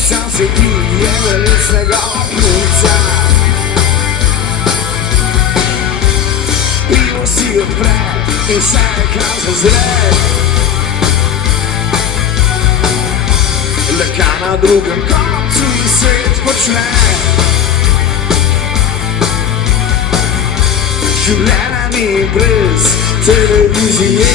Sam się pije licznego oprócza. Piwo si odpre in se ekran zazre. Leka na drugem koncu in svet počne. Življenje ni brez televizije.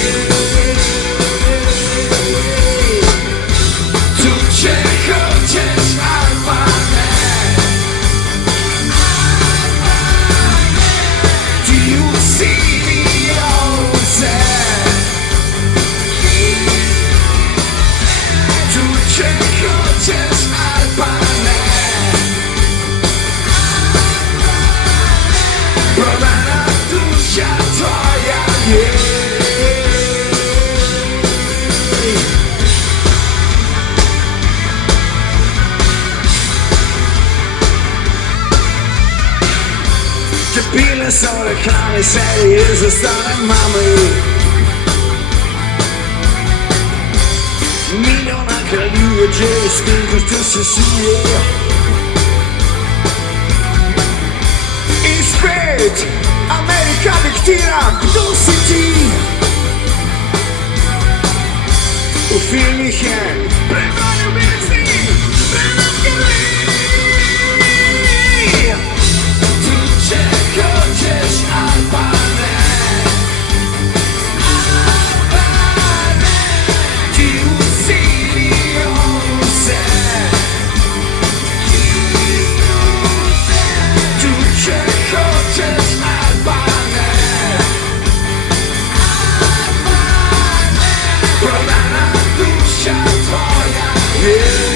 Če hočeš ali pa ne, ti usilijo vse. Če hočeš ali pa ne, prodana duša tvoja je. Pile so reklame, serije za stare mame. Milijona kraljuje jazz, koliko se suje. In spet Amerika diktira, kdo si ti. V filmih je preveč ljubezni, preveč krvi. Hočeš ali pa ne, ti usilijo vse. Če hočeš ali pa ne, prodana duša tvoja je.